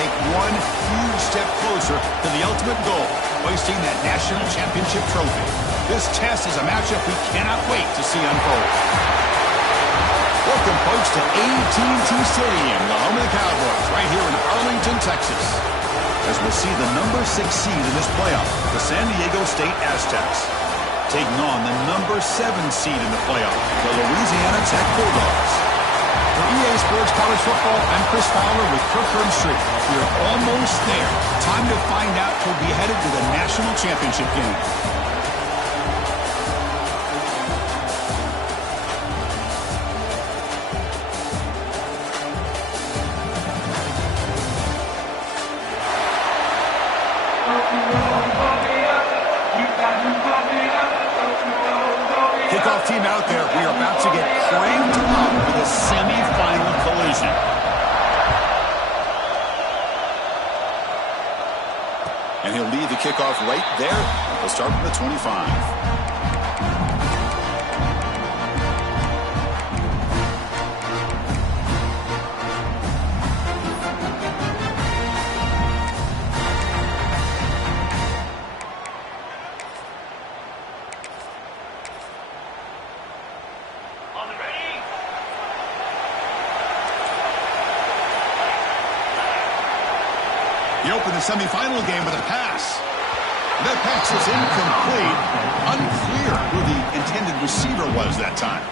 take one huge step closer to the ultimate goal, hoisting that national championship trophy. This test is a matchup we cannot wait to see unfold. Welcome, folks, to AT&T Stadium, the home of the Cowboys, right here in Arlington, Texas, as we'll see the number 6 seed in this playoff, the San Diego State Aztecs, taking on the number 7 seed in the playoff, the Louisiana Tech Bulldogs. For EA Sports College Football, I'm Chris Fowler with Kirk Herbstreit. We're almost there. Time to find out who'll be headed to the national championship game. Kickoff team out there. We are about to get cranked up for the semifinal collision. And he'll lead the kickoff right there. He'll start from the 25. He opened the semifinal game with a pass. That pass is incomplete. Unclear who the intended receiver was that time.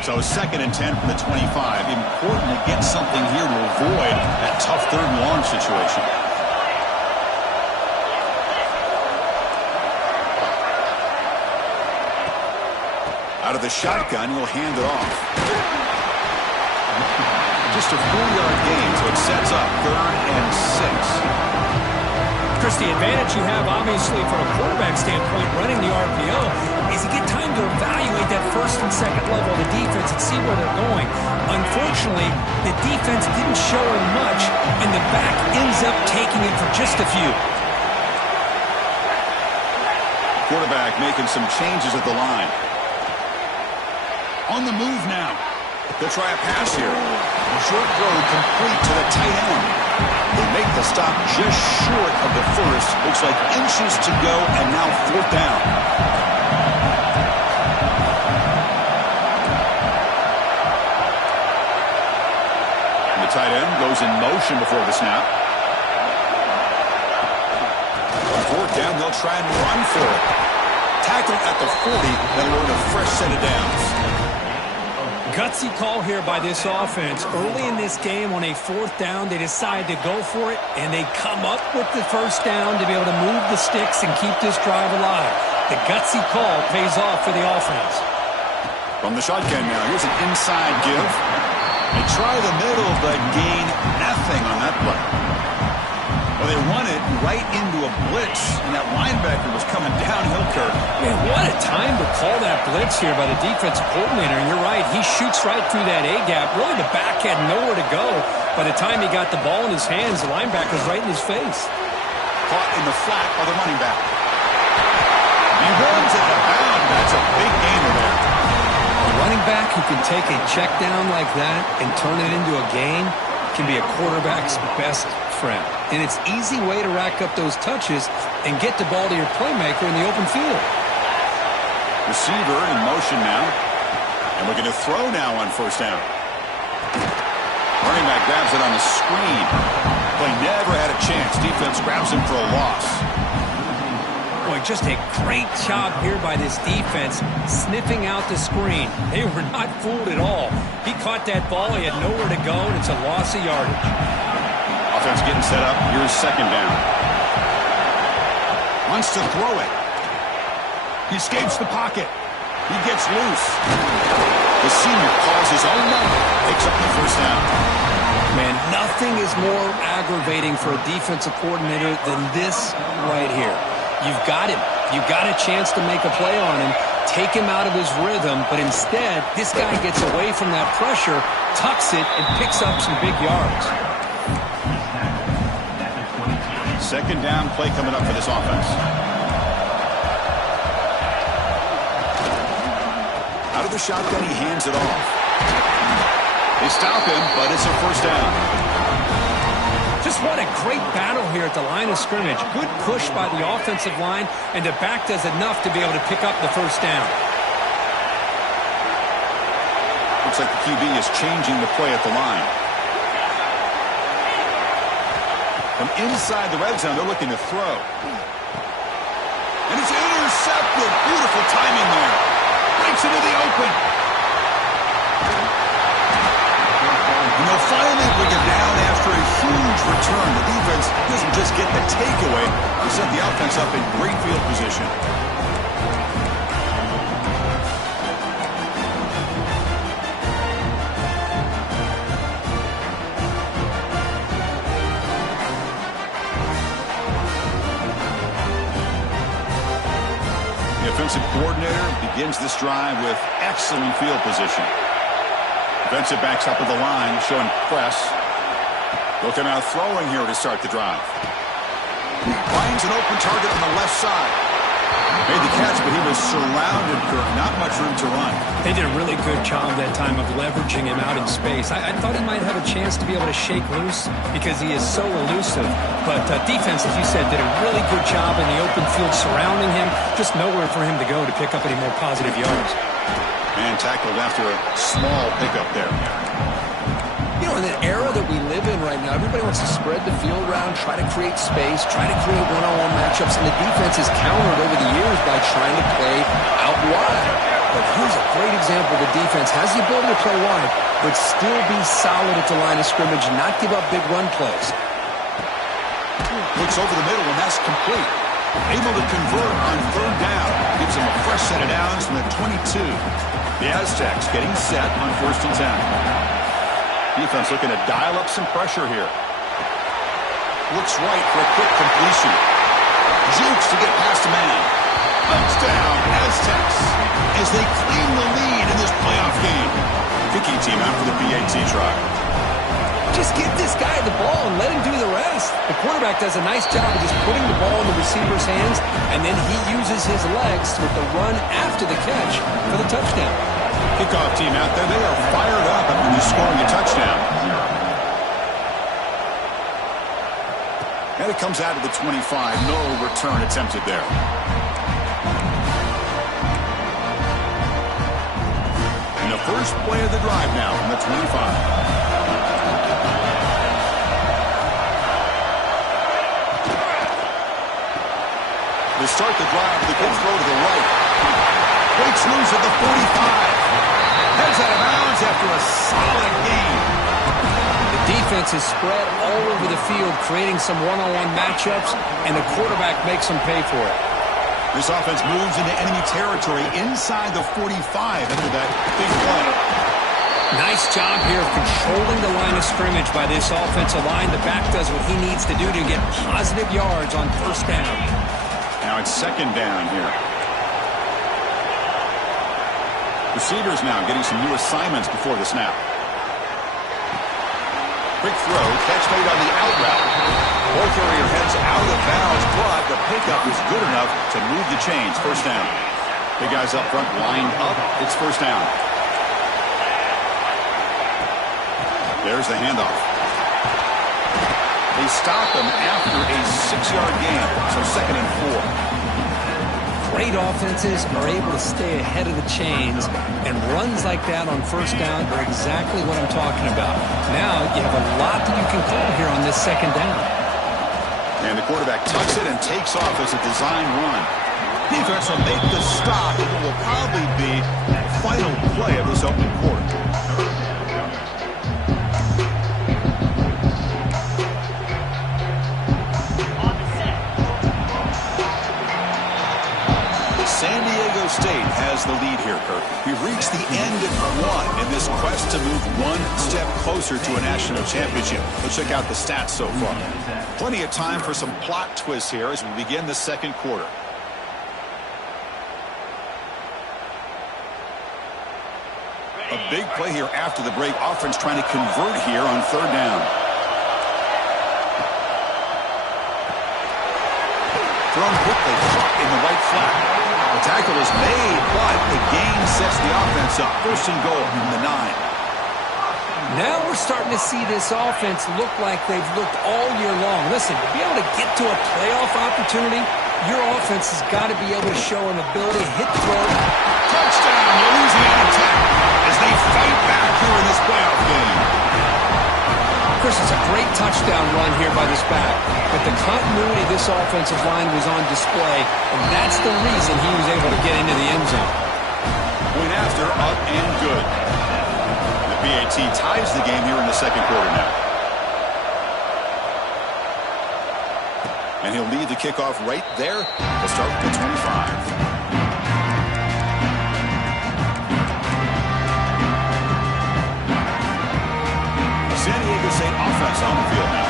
So 2nd and 10 from the 25. Important to get something here to avoid that tough 3rd and long situation. Out of the shotgun, he'll hand it off. Just a 4-yard gain, so it sets up 3rd and 6. Chris, the advantage you have, obviously, from a quarterback standpoint, running the RPO, is you get time to evaluate that 1st and 2nd level of the defense and see where they're going. Unfortunately, the defense didn't show him much, and the back ends up taking it for just a few. Quarterback making some changes at the line. On the move now. They'll try a pass here. Short throw complete to the tight end. They make the stop just short of the first. Looks like inches to go, and now 4th down. And the tight end goes in motion before the snap. On 4th down, they'll try and run for it. Tackled at the 40, they'll earn a fresh set of downs. Gutsy call here by this offense. Early in this game on a 4th down, they decide to go for it, and they come up with the 1st down to be able to move the sticks and keep this drive alive. The gutsy call pays off for the offense. From the shotgun now, here's an inside give. They try the middle, but gain nothing on that play. Well, they run it right into a blitz, and that linebacker was coming downhill, Kirk. Man, what a time to call that blitz here by the defensive coordinator. And you're right, he shoots right through that A-gap. Really, the back had nowhere to go. By the time he got the ball in his hands, the linebacker's right in his face. Caught in the flat by the running back. He runs out of bounds. That's a big gainer there. A running back who can take a check down like that and turn it into a gain can be a quarterback's best friend. And it's an easy way to rack up those touches and get the ball to your playmaker in the open field. Receiver in motion now. And we're going to throw now on 1st down. Running back grabs it on the screen. Play never had a chance. Defense grabs him for a loss. Boy, just a great job here by this defense, sniffing out the screen. They were not fooled at all. He caught that ball. He had nowhere to go, and it's a loss of yardage. Offense getting set up. Here's 2nd down. Wants to throw it. He escapes the pocket. He gets loose. The senior calls his own number. Picks up the 1st down. Man, nothing is more aggravating for a defensive coordinator than this right here. You've got him. You've got a chance to make a play on him, take him out of his rhythm, but instead, this guy gets away from that pressure, tucks it, and picks up some big yards. 2nd down play coming up for this offense. Out of the shotgun, he hands it off. They stop him, but it's a 1st down. what a great battle here at the line of scrimmage. Good push by the offensive line, and the back does enough to be able to pick up the first down. Looks like the QB is changing the play at the line. From inside the red zone, they're looking to throw. And it's intercepted. Beautiful timing there. Breaks into the open. And they'll finally bring it down after a huge return. The defense doesn't just get the takeaway. They set the offense up in great field position. The offensive coordinator begins this drive with excellent field position. Defensive backs up at the line, showing press. Looking out throwing here to start the drive. Finds an open target on the left side. Made the catch, but he was surrounded, Kirk. Not much room to run. They did a really good job that time of leveraging him out in space. I thought he might have a chance to be able to shake loose because he is so elusive. But defense, as you said, did a really good job in the open field surrounding him. Just nowhere for him to go to pick up any more positive yards. And tackled after a small pickup there. You know, in the era that we live in right now, everybody wants to spread the field around, try to create space, try to create one-on-one matchups, and the defense is countered over the years by trying to play out wide. But here's a great example. The defense has the ability to play wide, but still be solid at the line of scrimmage, not give up big run plays. Looks over the middle, and that's complete. Able to convert on third down. Gives him a fresh set of downs from the 22. The Aztecs getting set on 1st and 10. Defense looking to dial up some pressure here. Looks right for a quick completion. Jukes to get past a man. Touchdown, Aztecs, as they claim the lead in this playoff game. Kicking team out for the PAT try. Just give this guy the ball and let him do the rest. The quarterback does a nice job of just putting the ball in the receiver's hands, and then he uses his legs with the run after the catch for the touchdown. Kickoff team out there. They are fired up after scoring a touchdown. And it comes out of the 25. No return attempted there. And the first play of the drive now from the 25. To start the drive, the good throw to the right. Breaks loose at the 45. Heads out of bounds after a solid game. The defense is spread all over the field, creating some one-on-one matchups, and the quarterback makes them pay for it. This offense moves into enemy territory inside the 45 after that big play. Nice job here of controlling the line of scrimmage by this offensive line. The back does what he needs to do to get positive yards on first down. Now it's second down here. Receivers now getting some new assignments before the snap. Quick throw, catch made on the out route. Ball carrier heads out of bounds, but the pickup is good enough to move the chains. First down. Big guys up front lined up. It's first down. There's the handoff. They stop him after a 6-yard gain, so 2nd and 4. Great offenses are able to stay ahead of the chains, and runs like that on first down are exactly what I'm talking about. Now you have a lot that you can call here on this second down. And the quarterback tucks it and takes off as a design run. Defense will make the stop, and it will probably be the final play of this opening quarter. San Diego State has the lead here, Kirk. We've reached the end of one in this quest to move one step closer to a national championship. Let's check out the stats so far. Plenty of time for some plot twists here as we begin the second quarter. A big play here after the break. Offense trying to convert here on third down. Thrown quickly, caught in the right flat. The tackle is made, but the gain sets the offense up. First and goal from the 9. Now we're starting to see this offense look like they've looked all year long. Listen, to be able to get to a playoff opportunity, your offense has got to be able to show an ability to hit throw. Touchdown, Louisiana Tech, as they fight back here in this playoff game. Chris, it's a great touchdown run here by this back. But the continuity of this offensive line was on display, and that's the reason he was able to get into the end zone. Point after, up and good. The PAT ties the game here in the second quarter now. And he'll lead the kickoff right there. We'll start with the 25. San Diego State offense on the field now.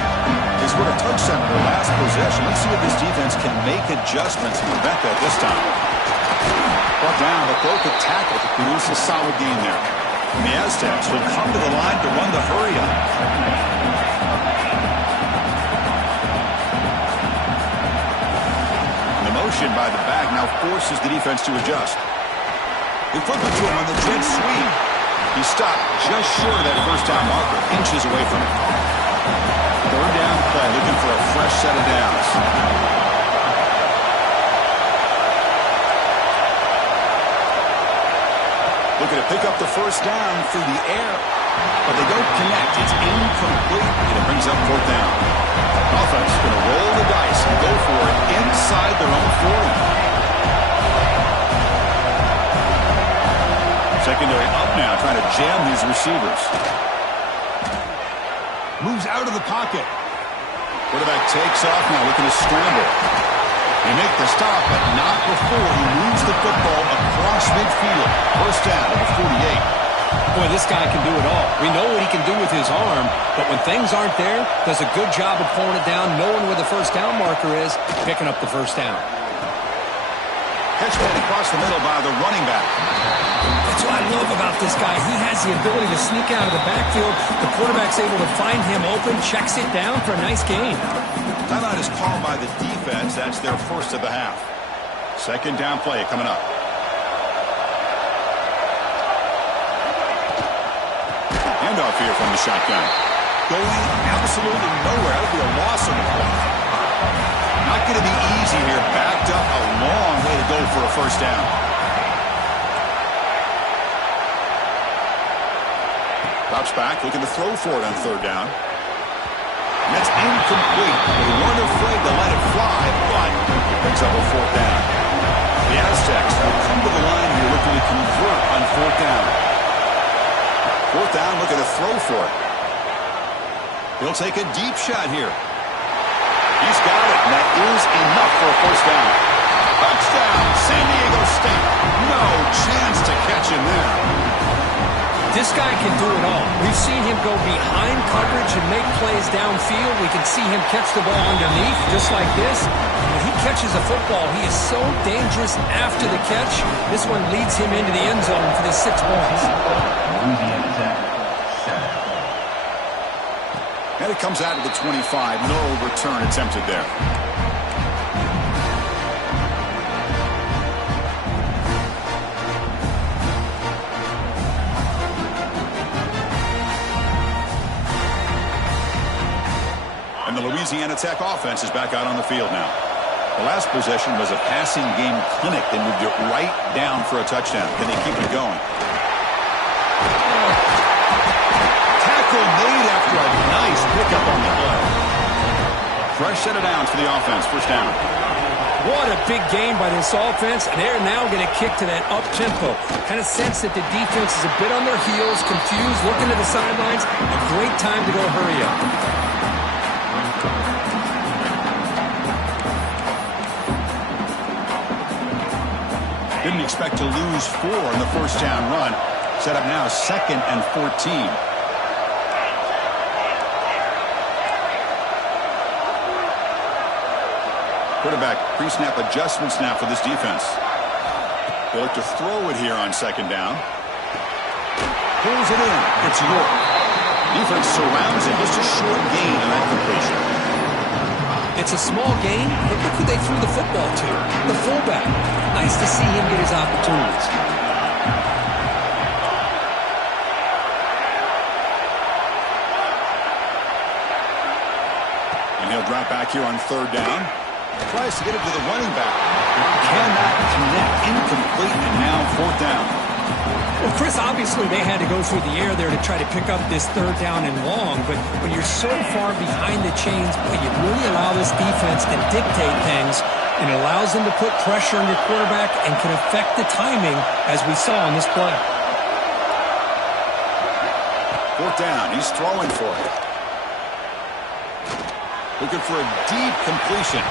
They scored a touchdown in their last possession. Let's see if this defense can make adjustments and prevent that this time. Brought down, but broke the tackle to produce a solid gain there. And the Aztecs will come to the line to run the hurry up. And the motion by the back now forces the defense to adjust. They flip it to him on the jet sweep. He stopped just short of that first down marker, inches away from it. Third down play, looking for a fresh set of downs. Looking to pick up the first down through the air, but they don't connect. It's incomplete, and it brings up fourth down. Offense going to roll the dice and go for it inside their own 40. Secondary up now, trying to jam these receivers. Moves out of the pocket. Quarterback takes off now, looking to scramble. They make the stop, but not before he moves the football across midfield. First down at the 48. Boy, this guy can do it all. We know what he can do with his arm, but when things aren't there, does a good job of pulling it down, knowing where the first down marker is, picking up the first down. Catch ball across the middle by the running back. That's what I love about this guy. He has the ability to sneak out of the backfield. The quarterback's able to find him open, checks it down for a nice gain. Timeout is called by the defense. That's their first of the half. Second down play coming up. Handoff here from the shotgun. Going absolutely nowhere. That would be a loss on the play. Not going to be easy here. Backed up a long way to go for a first down. Drops back, looking to throw for it on third down. And that's incomplete. They weren't afraid to let it fly, but it brings up a fourth down. The Aztecs will come to the line here looking to convert on fourth down. Fourth down, looking to throw for it. He'll take a deep shot here. He's got it, and that is enough for a first down. Touchdown, San Diego State. No chance to catch him there. This guy can do it all. We've seen him go behind coverage and make plays downfield. We can see him catch the ball underneath, just like this. When he catches a football, he is so dangerous after the catch. This one leads him into the end zone for the 6 points. And it comes out of the 25. No return attempted there. And the Louisiana Tech offense is back out on the field now. The last possession was a passing game clinic. They moved it right down for a touchdown. Can they keep it going? Tackle made after a nice pickup on the play. Fresh set of downs for the offense. First down. What a big game by this offense, and they're now going to kick to that up-tempo. Kind of sense that the defense is a bit on their heels, confused, looking to the sidelines. A great time to go hurry up. Didn't expect to lose 4 in the first down run. Set up now 2nd and 14. Quarterback pre-snap adjustments now for this defense. They look to throw it here on second down. Pulls it in. It's York. Defense surrounds it. Just a short gain on that completion. It's a small gain, but look who they threw the football to. The fullback. Nice to see him get his opportunities. And he'll drop back here on third down. Tries to get it to the running back. Cannot connect, incomplete, and now fourth down. Well, Chris, obviously they had to go through the air there to try to pick up this third down and long, but when you're so far behind the chains, boy, you really allow this defense to dictate things, and it allows them to put pressure on your quarterback and can affect the timing, as we saw on this play. Fourth down, he's throwing for it. Looking for a deep completion.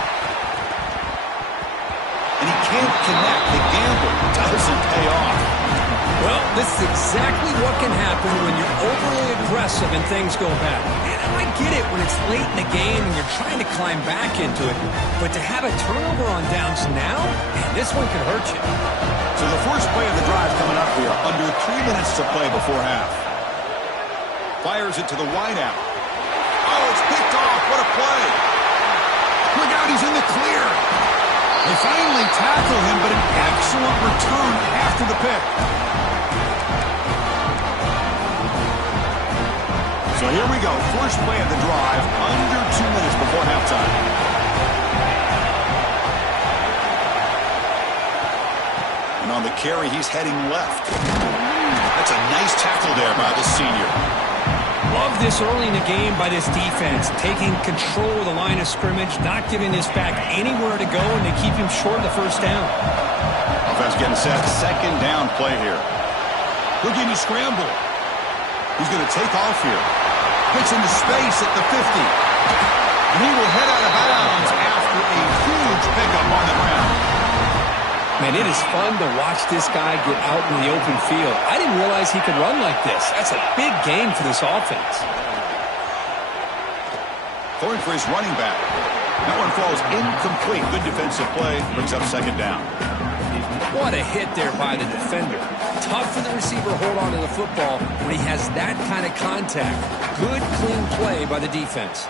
And he can't connect. The gamble doesn't pay off. Well, this is exactly what can happen when you're overly aggressive and things go bad. And I get it when it's late in the game and you're trying to climb back into it. But to have a turnover on downs now, man, this one could hurt you. So the first play of the drive coming up here. Under 3 minutes to play before half. Fires it to the wideout. Oh, it's picked off. What a play. Look out, he's in the clear. They finally tackle him, but an excellent return after the pick. So here we go. First play of the drive, under 2 minutes before halftime. And on the carry, he's heading left. That's a nice tackle there by the senior. Love this early in the game by this defense, taking control of the line of scrimmage, not giving this back anywhere to go, and they keep him short of the first down. Offense getting set. Second down play here. Looking to scramble. He's going to take off here. Gets into space at the 50. And he will head out of bounds after a huge pickup on the ground. Man, it is fun to watch this guy get out in the open field. I didn't realize he could run like this. That's a big game for this offense. Going for his running back. That one falls incomplete. Good defensive play. Brings up second down. What a hit there by the defender. Tough for the receiver to hold on to the football when he has that kind of contact. Good, clean play by the defense.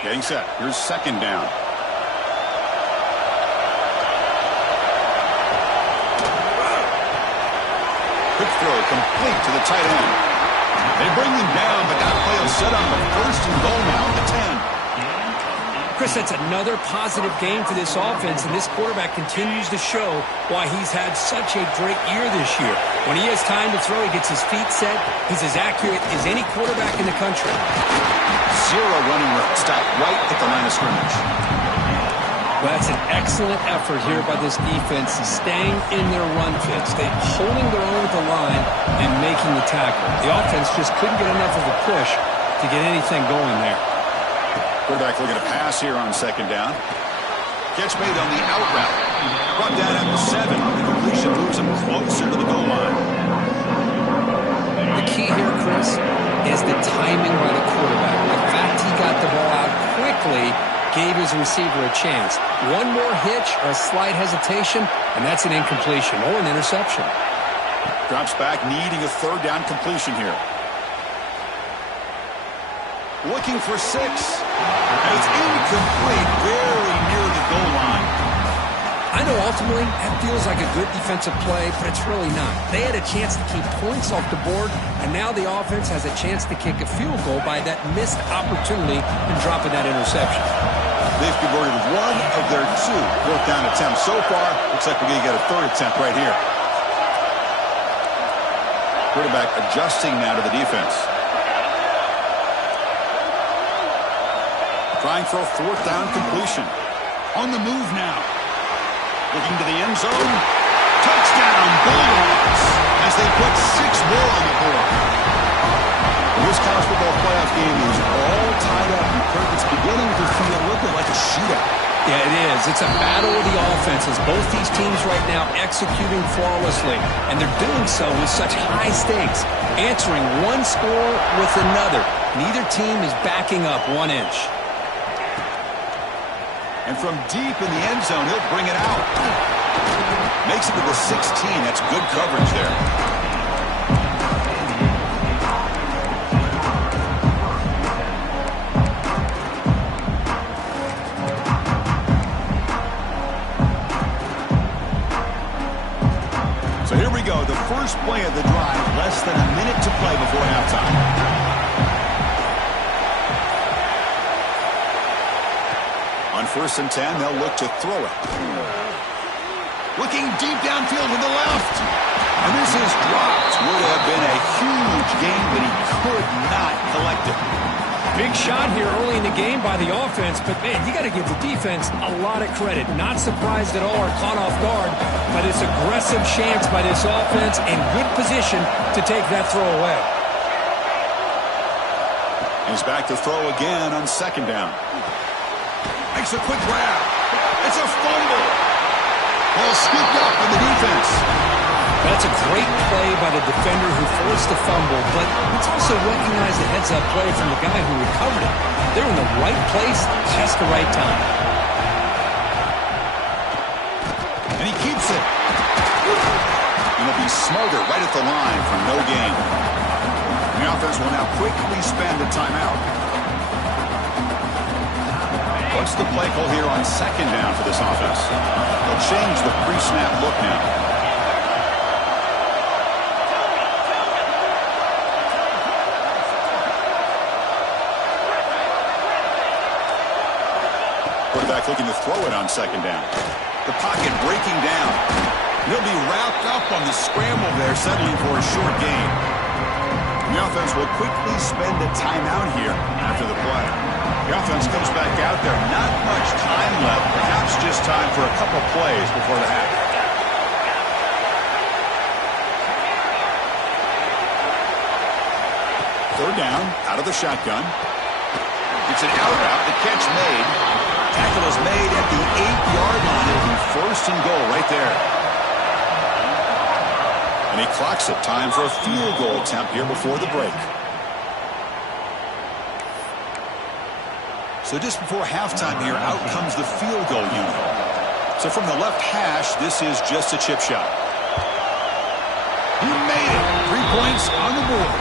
Getting set. Here's second down. Quick throw complete to the tight end. They bring him down, but that play will set up a first and goal now at the 10. Chris, that's another positive game for this offense, and this quarterback continues to show why he's had such a great year this year. When he has time to throw, he gets his feet set. He's as accurate as any quarterback in the country. Zero running room. Stop right at the line of scrimmage. Well, that's an excellent effort here by this defense, staying in their run fits. They're holding their own at the line and making the tackle. The offense just couldn't get enough of a push to get anything going there. Quarterback looking to pass here on second down. Catch made on the out route. Brought down at the 7. The completion moves him closer to the goal line. The key here, Chris, is the timing by the quarterback. The fact he got the ball out quickly gave his receiver a chance. One more hitch or a slight hesitation, and that's an incompletion or an interception. Drops back, needing a third down completion here. Looking for 6. And it's incomplete, very near the goal line. I know ultimately that feels like a good defensive play, but it's really not. They had a chance to keep points off the board, and now the offense has a chance to kick a field goal by that missed opportunity and dropping that interception. They've converted one of their 2 fourth down attempts so far. Looks like we're going to get a third attempt right here. Quarterback adjusting now to the defense. Trying for a fourth down completion. On the move now. Looking to the end zone. Touchdown, Bulldogs, as they put 6 more on the board. This college football playoff game is all tied up, and Kirk, it's beginning to feel a little bit like a shootout. Yeah, it is. It's a battle of the offenses. Both these teams right now executing flawlessly, and they're doing so with such high stakes, answering one score with another. Neither team is backing up 1 inch. And from deep in the end zone, he'll bring it out. Makes it to the 16. That's good coverage there. So here we go. The first play of the drive. Less than a minute to play before halftime. first and 10, they'll look to throw it. Looking deep downfield to the left. And this is dropped. Would have been a huge gain, but he could not collect it. Big shot here early in the game by the offense, but, man, you got to give the defense a lot of credit. Not surprised at all or caught off guard by this aggressive chance by this offense in good position to take that throw away. He's back to throw again on second down. Makes a quick grab. It's a fumble. Ball scooped up in the defense. That's a great play by the defender who forced the fumble, but let's also recognize the heads-up play from the guy who recovered it. They're in the right place, just the right time. And he keeps it. And he'll be smothered right at the line for no gain. And the offense will now quickly spend a timeout. What's the play call here on second down for this offense? They'll change the pre-snap look now. Quarterback looking to throw it on second down. The pocket breaking down. He'll be wrapped up on the scramble there, settling for a short gain. The offense will quickly spend a timeout here after the play. The offense comes back out there. Not much time left. Perhaps just time for a couple plays before the half. Third down, out of the shotgun. It's an out route. The catch made. Tackle is made at the 8-yard line. It'll be first and goal right there. And he clocks it. Time for a field goal attempt here before the break. So just before halftime here, out comes the field goal unit. So from the left hash, this is just a chip shot. He made it. 3 points on the board.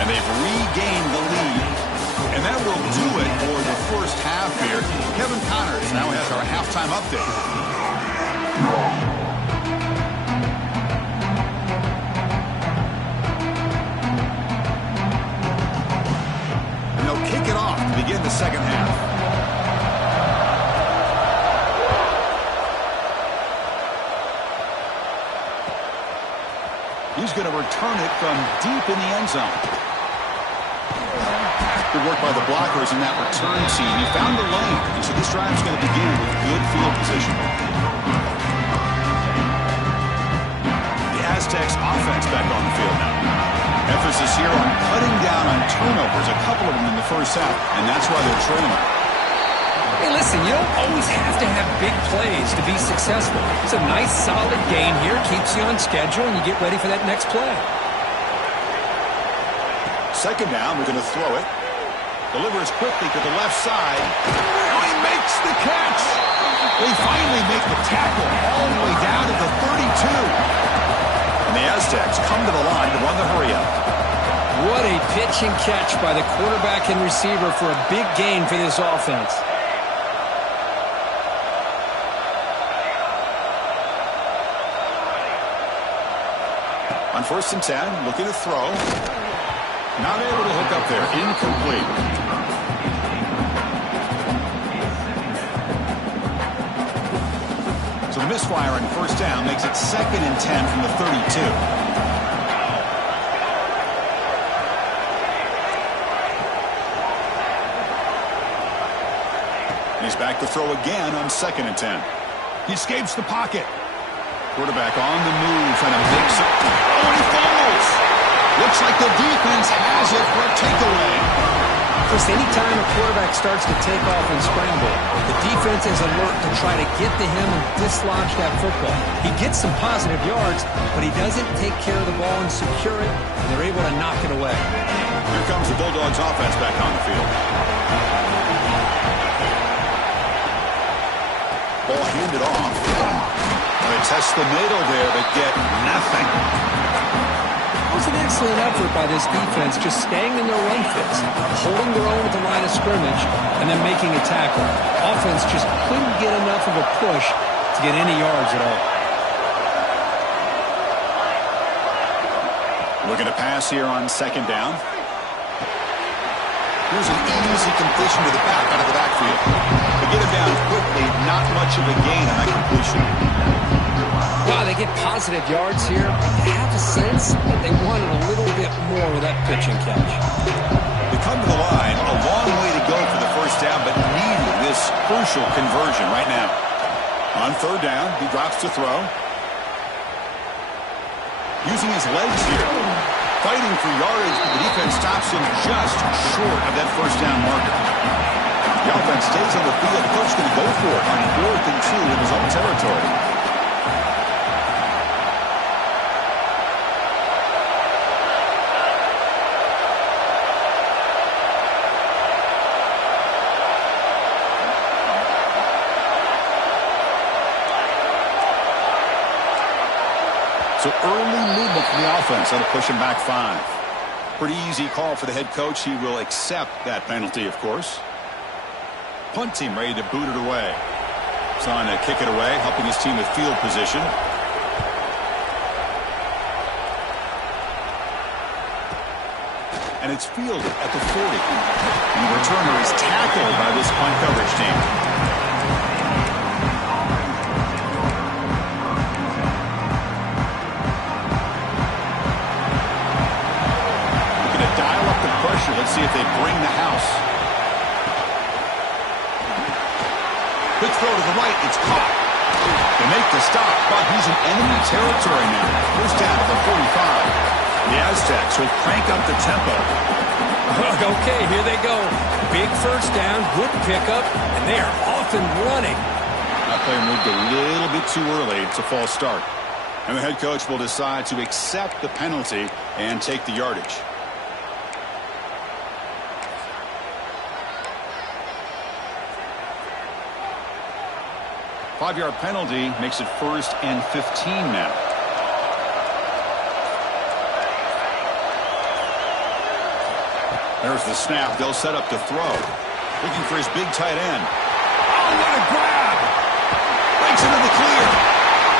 And they've regained the lead. And that will do it for the first half here. Kevin Connors now has our halftime update. And they'll kick it off to begin the second half. He's going to return it from deep in the end zone. Good work by the blockers in that return scene. He found the lane, and so this drive is going to begin with good field position. The Aztecs offense back on the field now. Emphasis here on cutting down on turnovers, a couple of them in the first half, and that's why they're trailing. Hey, listen, you don't always have to have big plays to be successful. It's a nice, solid game here, keeps you on schedule, and you get ready for that next play. Second down, we're going to throw it. Delivers quickly to the left side. Oh, he makes the catch. They finally make the tackle all the way down to the 32. And the Aztecs come to the line to run the hurry-up. What a pitch and catch by the quarterback and receiver for a big gain for this offense. On first and 10, looking to throw. Not able to hook up there. Incomplete. So the misfire on first down makes it 2nd and 10 from the 32. He's back to throw again on 2nd and 10. He escapes the pocket. Quarterback on the move, trying to mix it. Oh, and he fumbles. Looks like the defense has it for a takeaway. Chris, anytime a quarterback starts to take off and scramble, the defense is alert to try to get to him and dislodge that football. He gets some positive yards, but he doesn't take care of the ball and secure it, and they're able to knock it away. Here comes the Bulldogs offense back on the field. Ball handed off. They test the middle there, but get nothing. It was an excellent effort by this defense, just staying in their run fits, holding their own at the line of scrimmage, and then making a tackle. Offense just couldn't get enough of a push to get any yards at all. Looking to pass here on second down. Here's an easy completion to the back out of the backfield. They get him down quickly, not much of a gain on that completion. Wow, they get positive yards here. I have a sense that they wanted a little bit more with that pitch and catch. They come to the line, a long way to go for the first down, but needing this crucial conversion right now. On third down, he drops to throw. Using his legs here. Fighting for yardage, but the defense stops him just short of that first down marker. The offense stays on the field. The coach is going to go for it on 4th and 2 in his own territory. So early movement from the offense on a push him back 5. Pretty easy call for the head coach. He will accept that penalty, of course. Punt team ready to boot it away. He's on to kick it away, helping his team with field position. And it's fielded at the 40. And the returner is tackled by this punt coverage team. Let's see if they bring the house. Quick throw to the right. It's caught. They make the stop, but he's in enemy territory now. First down at the 45. The Aztecs will crank up the tempo. Okay, here they go. Big first down, good pickup, and they are off and running. That player moved a little bit too early. It's a false start. And the head coach will decide to accept the penalty and take the yardage. Five-yard penalty makes it 1st and 15 now. There's the snap. They'll set up to throw. Looking for his big tight end. Oh, what a grab! Breaks into the clear.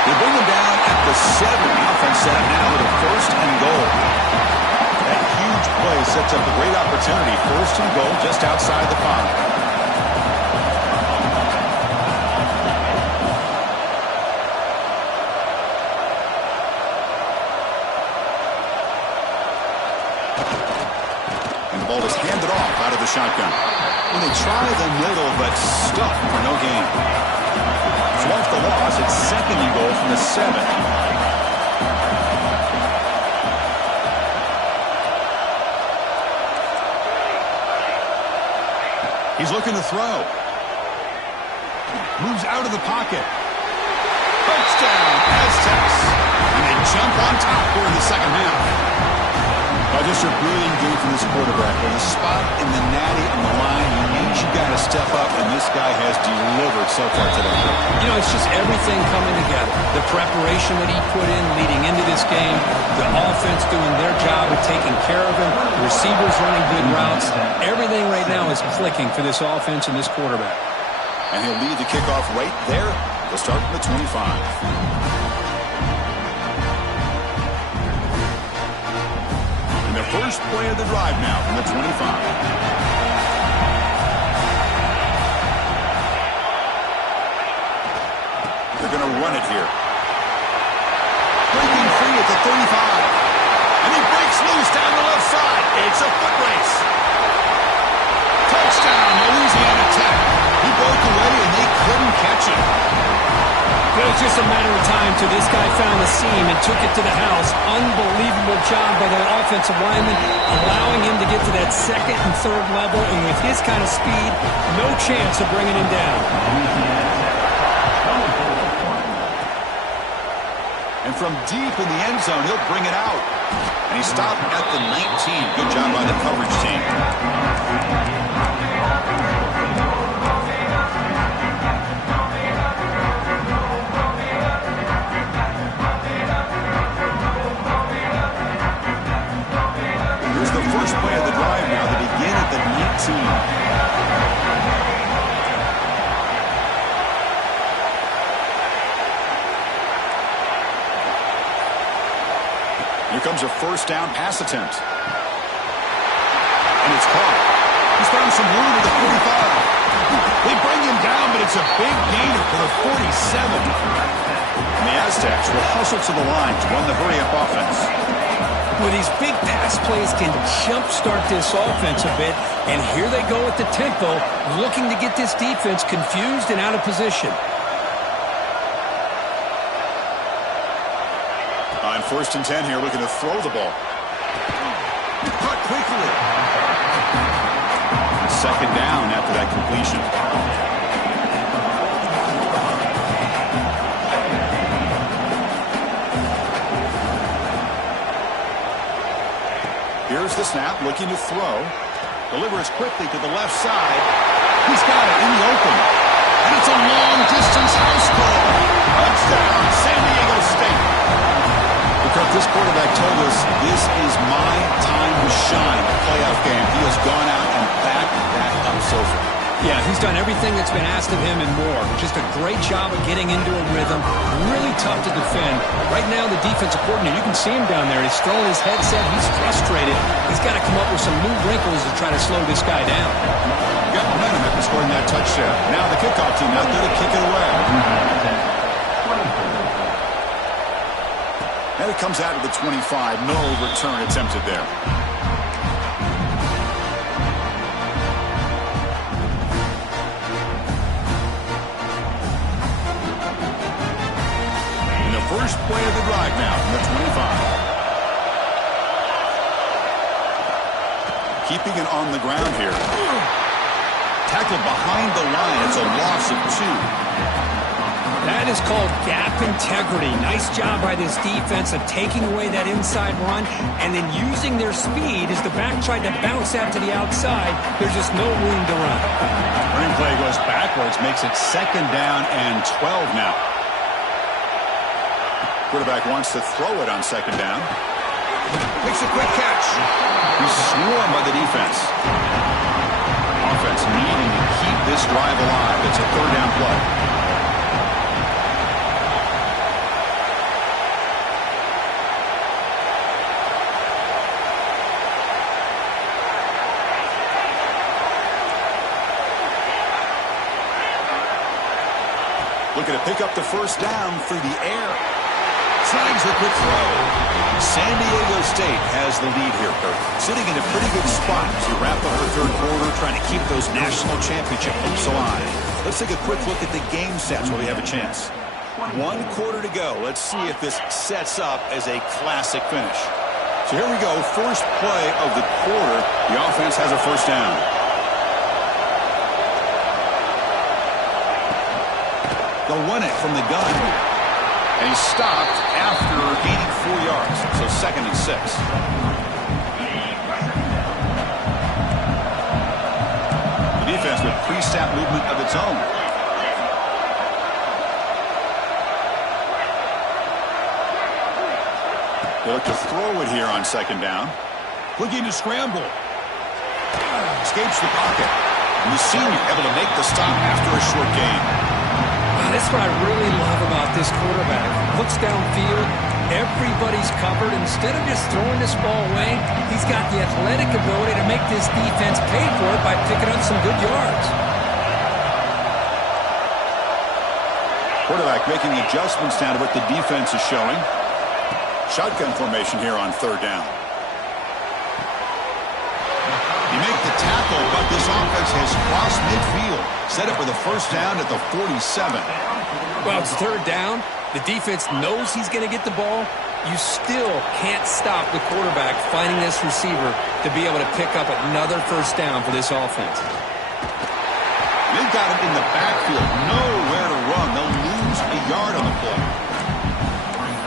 They bring him down at the 7. The offense set up now with a 1st and goal. That huge play sets up a great opportunity. 1st and goal just outside the 5. Ball is handed off out of the shotgun. And they try the middle, but stuffed for no gain. So off the loss, it's 2nd and goal from the 7. He's looking to throw. Moves out of the pocket. Touchdown, Aztecs. And they jump on top here in the second half. Just a brilliant game from this quarterback. With a spot in the natty on the line, he means you got to step up, and this guy has delivered so far today. You know, it's just everything coming together. The preparation that he put in leading into this game, the offense doing their job of taking care of him, the receivers running good routes. Everything right now is clicking for this offense and this quarterback. And he'll lead the kickoff right there. They'll start from the 25. First play of the drive now from the 25. They're going to run it here. Breaking free at the 35. And he breaks loose down the left side. It's a foot race. Touchdown, Louisiana Tech. He broke away and they couldn't catch him. It was just a matter of time till this guy found the seam and took it to the house. Unbelievable job by the offensive lineman, allowing him to get to that 2nd and 3rd level, and with his kind of speed, no chance of bringing him down. And from deep in the end zone, he'll bring it out. And he stopped at the 19. Good job by the coverage team. First play of the drive now. They begin at the 19. Here comes a first down pass attempt. And it's caught. He's found some room at the 45. They bring him down, but it's a big gainer for the 47. And the Aztecs will hustle to the line to run the hurry-up offense. Well, these big pass plays can jumpstart this offense a bit, and here they go at the tempo, looking to get this defense confused and out of position. On 1st and 10 here, looking to throw the ball. Cut quickly. 2nd down after that completion. Here's the snap, looking to throw. Delivers quickly to the left side. He's got it in the open. And it's a long-distance house call. Touchdown, San Diego State. Because this quarterback told us this is my time to shine. A playoff game. He has gone out and backed that up so far. Yeah, he's done everything that's been asked of him and more. Just a great job of getting into a rhythm. Really tough to defend. Right now, the defensive coordinator, you can see him down there. He's throwing his headset. He's frustrated. He's got to come up with some new wrinkles to try to slow this guy down. Got momentum after scoring that touchdown. Now the kickoff team out there to kick it away. And it comes out of the 25. No return attempted there. First play of the drive now from the 25. Keeping it on the ground here. Tackled behind the line. It's a loss of 2. That is called gap integrity. Nice job by this defense of taking away that inside run and then using their speed as the back tried to bounce out to the outside. There's just no room to run. Running play goes backwards. Makes it 2nd down and 12 now. Quarterback wants to throw it on 2nd down. Makes a quick catch. He's swarmed by the defense. Offense needing to keep this drive alive. It's a 3rd down play. Looking to pick up the 1st down through the air. Snags the quick throw. San Diego State has the lead here, Kirk. Sitting in a pretty good spot to wrap up the 3rd quarter, trying to keep those national championship hopes alive. Let's take a quick look at the game stats while we have a chance. 1 quarter to go. Let's see if this sets up as a classic finish. So here we go. First play of the quarter. The offense has a 1st down. They'll run it from the gun. And he's stopped after gaining 4 yards. So 2nd and 6. The defense with pre-snap movement of its own. They look to throw it here on 2nd down. Looking to scramble. Escapes the pocket. And the senior able to make the stop after a short gain. That's what I really love about this quarterback. Looks downfield, everybody's covered. Instead of just throwing this ball away, he's got the athletic ability to make this defense pay for it by picking up some good yards. Quarterback making adjustments down to what the defense is showing. Shotgun formation here on 3rd down. You make the tackle, but this offense has crossed midfield. Set up with a 1st down at the 47. Well, it's 3rd down. The defense knows he's going to get the ball. You still can't stop the quarterback finding this receiver to be able to pick up another 1st down for this offense. They've got him in the backfield. Nowhere to run. They'll lose a yard on the play.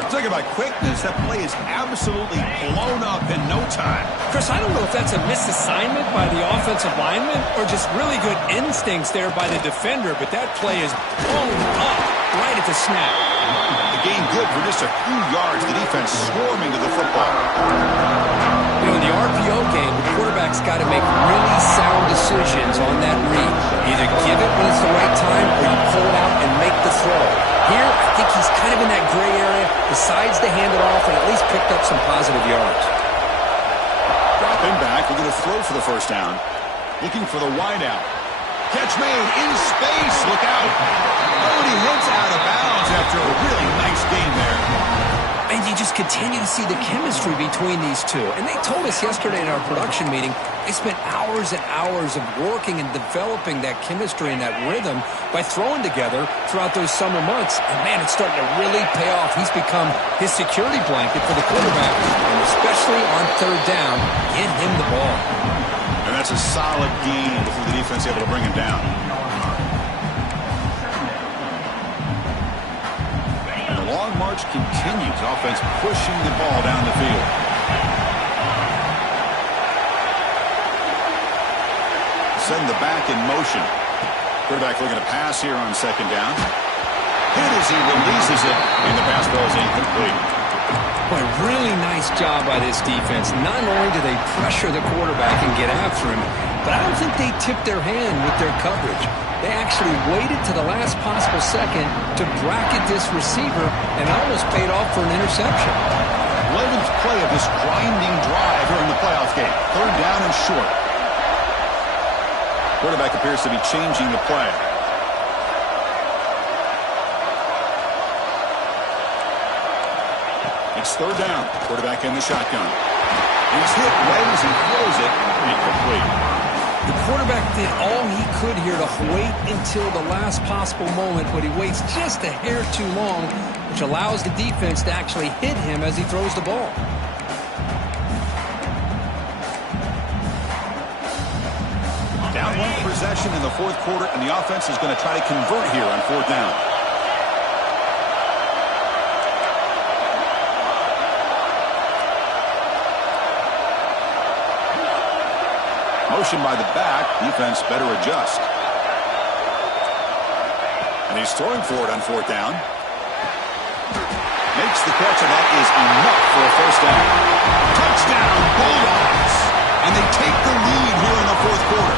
Talk about quickness. That play is absolutely blown up in no time. Chris, I don't know if that's a misassignment by the offensive lineman or just really good instincts there by the defender, but that play is blown up right at the snap. The game good for just a few yards. The defense swarming to the football. You know, in the RPO game, the quarterback's got to make really sound decisions on that read. Either give it when it's the right time or you pull it out and make the throw. Here, I think he's kind of in that gray area, decides to hand it off and at least picked up some positive yards. Dropping back, we're going to throw for the 1st down. Looking for the wideout. Catch made in space. Look out. Oh, and he hits out of bounds after a really nice game there. And you just continue to see the chemistry between these two. And they told us yesterday in our production meeting, they spent hours and hours of working and developing that chemistry and that rhythm by throwing together throughout those summer months. And, man, it's starting to really pay off. He's become his security blanket for the quarterback, and especially on third down, get him the ball. And that's a solid gain before the defense able to bring him down. Long march continues. Offense pushing the ball down the field. Setting the back in motion. Quarterback looking to pass here on second down. Hit as he releases it, and the pass ball is incomplete. Boy, really nice job by this defense. Not only do they pressure the quarterback and get after him, but I don't think they tipped their hand with their coverage. They actually waited to the last possible second to bracket this receiver, and almost paid off for an interception. 11th play of this grinding drive here in the playoff game. Third down and short. Quarterback appears to be changing the play. It's third down. Quarterback in the shotgun. He's hit right as he throws it. Incomplete. The quarterback did all he could here to wait until the last possible moment, but he waits just a hair too long, which allows the defense to actually hit him as he throws the ball. Down one possession in the fourth quarter, and the offense is going to try to convert here on fourth down. Motion by the back. Defense better adjust. And he's throwing for it on fourth down. Makes the catch, and that is enough for a first down. Touchdown, Bulldogs! And they take the lead here in the fourth quarter.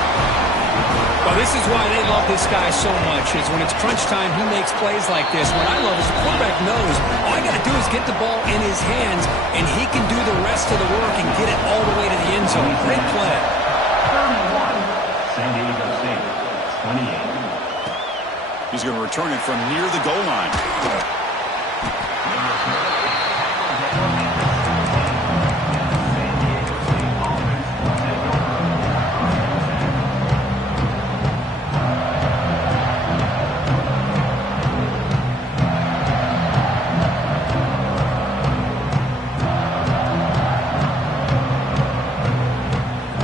Well, this is why they love this guy so much, is when it's crunch time, he makes plays like this. What I love is the quarterback knows all I got to do is get the ball in his hands, and he can do the rest of the work and get it all the way to the end zone. Great play. San Diego State, 28. He's going to return it from near the goal line.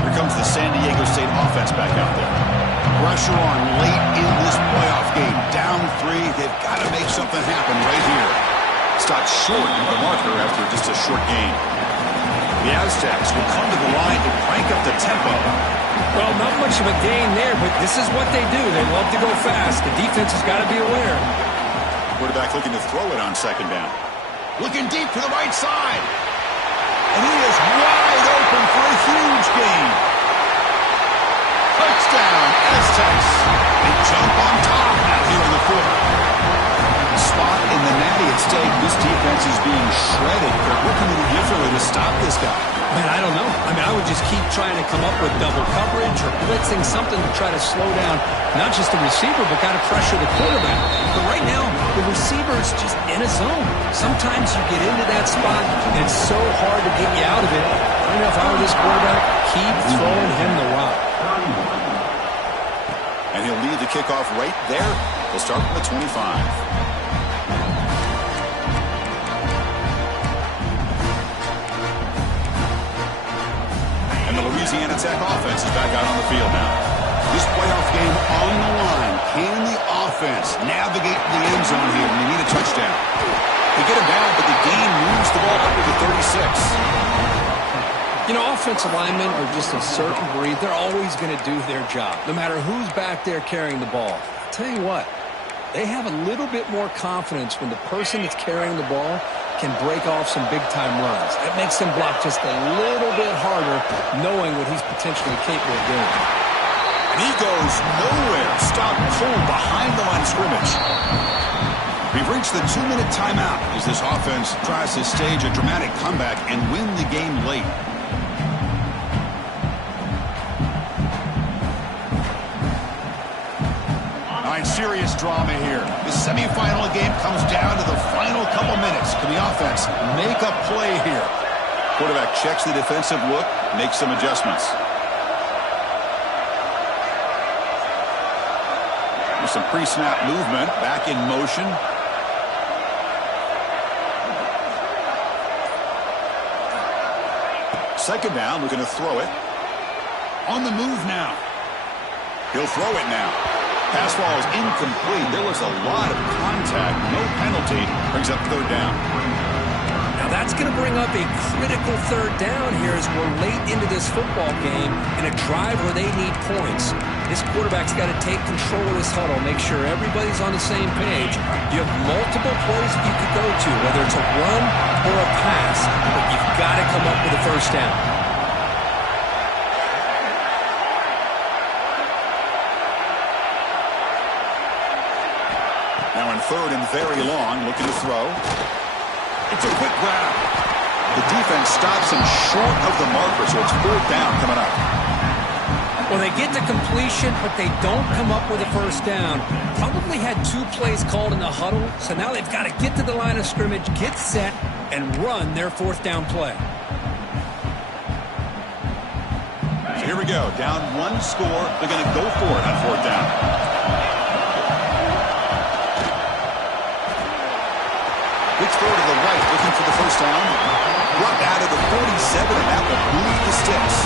Here comes the San Diego State offense back out there. Pressure on late in this playoff game. Down 3. They've got to make something happen right here. Stopped short of the marker after just a short game. The Aztecs will come to the line to crank up the tempo. Well, not much of a gain there, but this is what they do. They love to go fast. The defense has got to be aware. Quarterback looking to throw it on second down. Looking deep to the right side. And he is wide open for a huge gain. Touchdown, Aztecs. They jump on top out here in the fourth. Spot in the natty at stake. This defense is being shredded. But what can we do differently to stop this guy? Man, I don't know. I would just keep trying to come up with double coverage or blitzing, something to try to slow down not just the receiver, but got to pressure the quarterback. But right now, the receiver is just in a zone. Sometimes you get into that spot, and it's so hard to get you out of it. I don't know if I were this quarterback, keep throwing him the rock. And he'll lead the kickoff right there. They'll start from the 25. Louisiana Tech offense is back out on the field now. This playoff game on the line. Can the offense navigate the end zone here when they need a touchdown? They get him down, but the game moves the ball up to the 36. You know, offensive linemen are just a certain breed. They're always going to do their job, no matter who's back there carrying the ball. I'll tell you what, they have a little bit more confidence when the person that's carrying the ball can break off some big-time runs. That makes him block just a little bit harder, knowing what he's potentially capable of doing. And he goes nowhere. Stop pulled behind the line of scrimmage. We've reached the 2-minute timeout as this offense tries to stage a dramatic comeback and win the game late. All right, serious drama here. The semifinal game comes down to the final couple minutes. Can the offense make a play here? Quarterback checks the defensive look, makes some adjustments. There's some pre-snap movement, back in motion. Second down, we're going to throw it. On the move now. He'll throw it now. Pass ball is incomplete. There was a lot of contact. No penalty. Brings up third down. Now that's going to bring up a critical third down here as we're late into this football game in a drive where they need points. This quarterback's got to take control of this huddle, make sure everybody's on the same page. You have multiple plays that you could go to, whether it's a run or a pass, but you've got to come up with a first down. Now in third and very long, looking to throw. It's a quick grab. The defense stops him short of the marker, so it's fourth down coming up. Well, they get to completion, but they don't come up with a first down. Probably had 2 plays called in the huddle, so now they've got to get to the line of scrimmage, get set, and run their fourth down play. So here we go. Down 1 score. They're going to go for it on fourth down. Quick throw to the right, looking for the first down. Brought out of the 47, and that will move the sticks.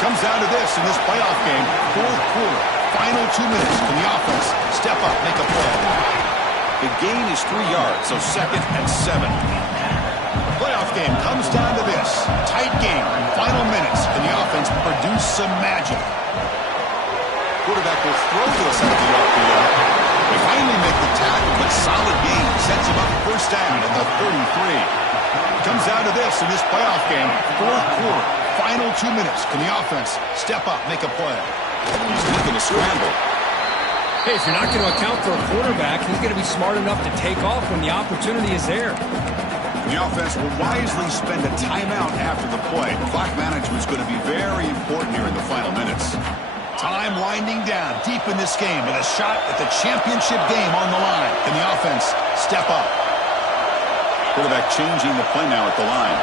Comes down to this in this playoff game. Fourth quarter, final 2 minutes. Can the offense step up, make a play? The gain is 3 yards, so second and 7. The playoff game comes down to this. Tight game, final minutes. Can the offense produce some magic? Quarterback will throw this out of the RPO. They finally make the tackle, but solid gain sets him up first down at the 33. Comes down to this in this playoff game. Fourth quarter, final 2 minutes. Can the offense step up, make a play? He's looking to scramble. Hey, if you're not going to account for a quarterback, he's going to be smart enough to take off when the opportunity is there. The offense will wisely spend a timeout after the play. Clock management is going to be very important here in the final minutes. Time winding down deep in this game with a shot at the championship game on the line. Can the offense step up? Quarterback changing the play now at the line.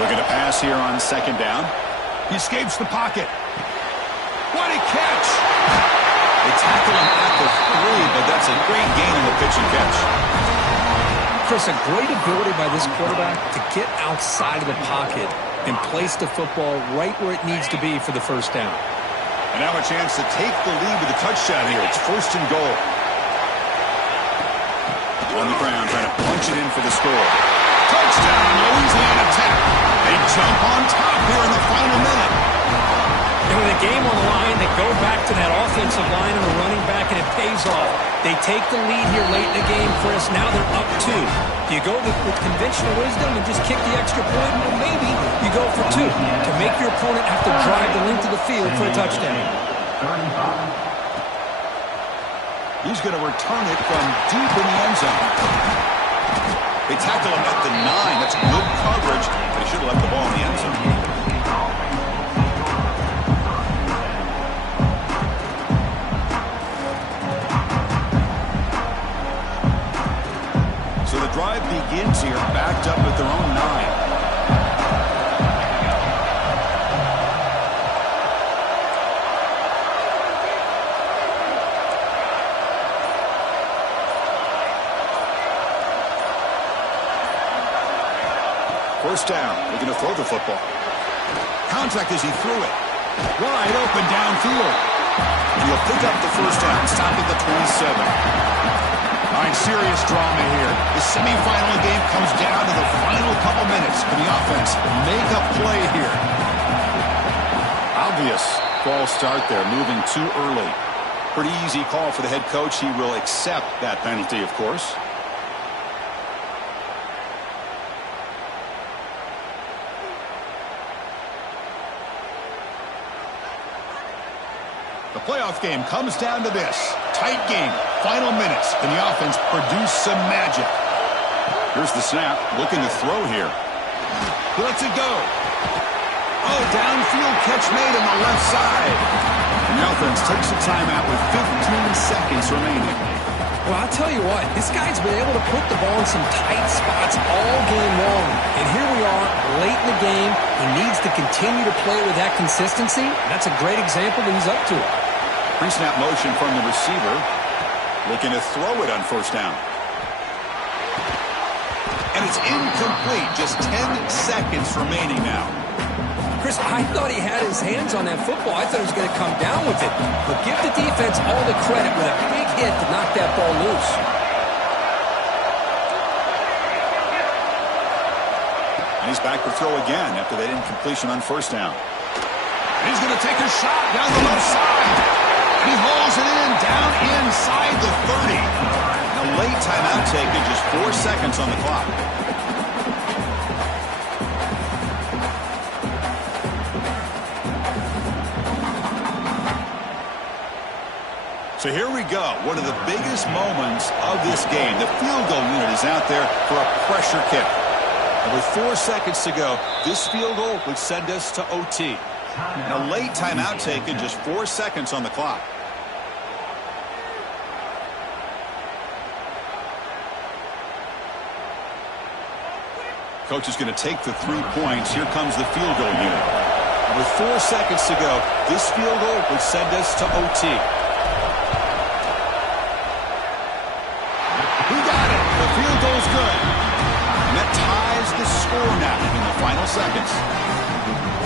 Looking to pass here on second down. He escapes the pocket. What a catch! They tackle him at the 3, but that's a great gain on the pitch and catch. Chris, a great ability by this quarterback to get outside of the pocket and place the football right where it needs to be for the first down. And now a chance to take the lead with a touchdown here. It's first and goal. On the ground, trying to punch it in for the score. Touchdown, Louisiana Tech. They jump on top here in the final minute. And with a game on the line, they go back to that offensive line and the running back, and it pays off. They take the lead here late in the game, Chris. Now they're up 2. Do you go with conventional wisdom and just kick the extra point? Well, maybe you go for 2 to make your opponent have to drive the length of the field for a touchdown. He's going to return it from deep in the end zone. They tackle him at the 9. That's good coverage. They should have left the ball in the end zone. So the drive begins here, backed up at their own 9. First down. They're going to throw the football. Contact as he threw it. Wide open downfield. He'll pick up the first down. Stop at the 27. All right, serious drama here. The semifinal game comes down to the final couple minutes. Can the offense make a play here? Obvious false start there, moving too early. Pretty easy call for the head coach. He will accept that penalty, of course. The playoff game comes down to this. Tight game. Final minutes. Can the offense produce some magic? Here's the snap. Looking to throw here. He lets it go. Oh, downfield. field catch made on the left side. And the offense takes a timeout with 15 seconds remaining. Well, I'll tell you what, this guy's been able to put the ball in some tight spots all game long. And here we are, late in the game. He needs to continue to play with that consistency. That's a great example that he's up to it. Pre-snap motion from the receiver. Looking to throw it on first down. And it's incomplete. Just 10 seconds remaining now. Chris, I thought he had his hands on that football. I thought he was going to come down with it. But give the defense all the credit with a big hit to knock that ball loose. And he's back to throw again after that incompletion on first down. He's going to take a shot down the left side. He hauls it in down inside the 30. A late timeout taken, just 4 seconds on the clock. So here we go. One of the biggest moments of this game. The field goal unit is out there for a pressure kick. And with 4 seconds to go, this field goal would send us to OT. And a late timeout taken, just 4 seconds on the clock. Coach is going to take the 3 points. Here comes the field goal unit. And with 4 seconds to go, this field goal would send us to OT. Field goal's good. And that ties the score now in the final seconds.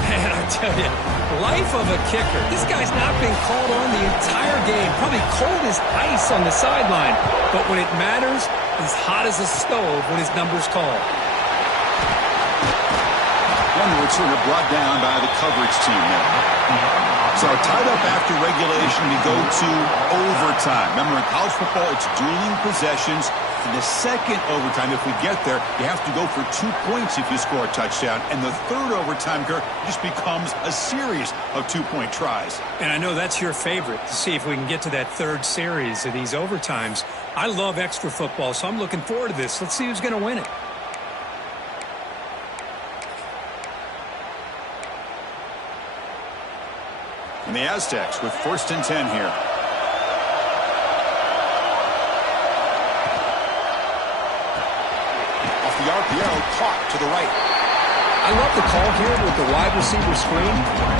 Man, I tell you, life of a kicker. This guy's not been called on the entire game. Probably cold as ice on the sideline. But when it matters, he's hot as a stove when his number's called. One returner brought down by the coverage team there. So tied up after regulation, we go to overtime. Remember, in college football, it's dueling possessions. In the second overtime, if we get there, you have to go for 2 points if you score a touchdown. And the third overtime, Kirk, just becomes a series of 2-point tries. And I know that's your favorite, to see if we can get to that third series of these overtimes. I love extra football, so I'm looking forward to this. Let's see who's going to win it. And the Aztecs with 1st and 10 here. Off the RPO, caught to the right. I love the call here with the wide receiver screen.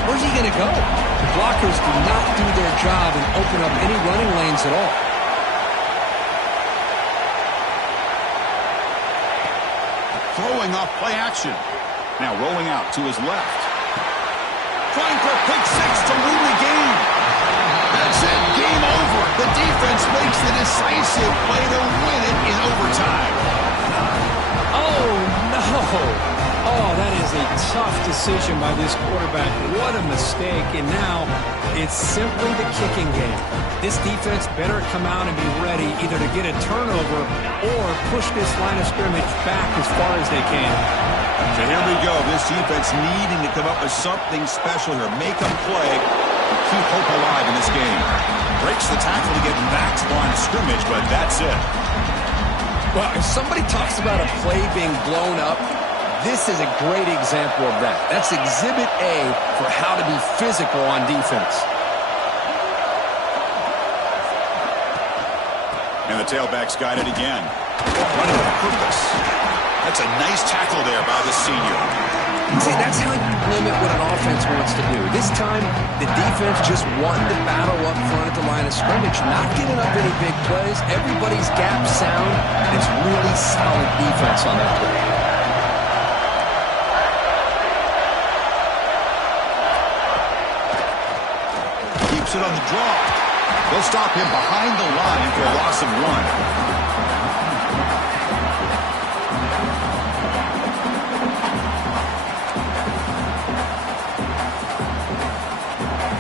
Where's he going to go? The blockers do not do their job and open up any running lanes at all. Throwing off play action. Now rolling out to his left. Trying for a pick six to win the game. That's it. Game over. The defense makes the decisive play to win it in overtime. Oh, no. Oh, that is a tough decision by this quarterback. What a mistake. And now it's simply the kicking game. This defense better come out and be ready either to get a turnover or push this line of scrimmage back as far as they can. So here we go. This defense needing to come up with something special here. Make a play. Keep hope alive in this game. Breaks the tackle to get back to the line of scrimmage, but that's it. Well, if somebody talks about a play being blown up, this is a great example of that. That's exhibit A for how to be physical on defense. And the tailback's got it again. Running with purpose. That's a nice tackle there by the senior. See, that's how you limit what an offense wants to do. This time, the defense just wanting to battle up front at the line of scrimmage, not giving up any big plays. Everybody's gap sound. It's really solid defense on that play. Keeps it on the draw. They'll stop him behind the line for a loss of 1.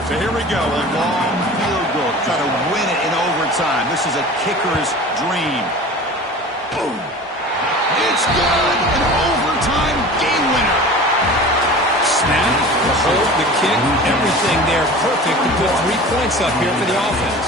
So here we go, a long field goal. Try to win it in overtime. This is a kicker's dream. Boom. It's good. An overtime game winner. Snap, the hold, the kick, everything there perfect to put 3 points up here for the offense.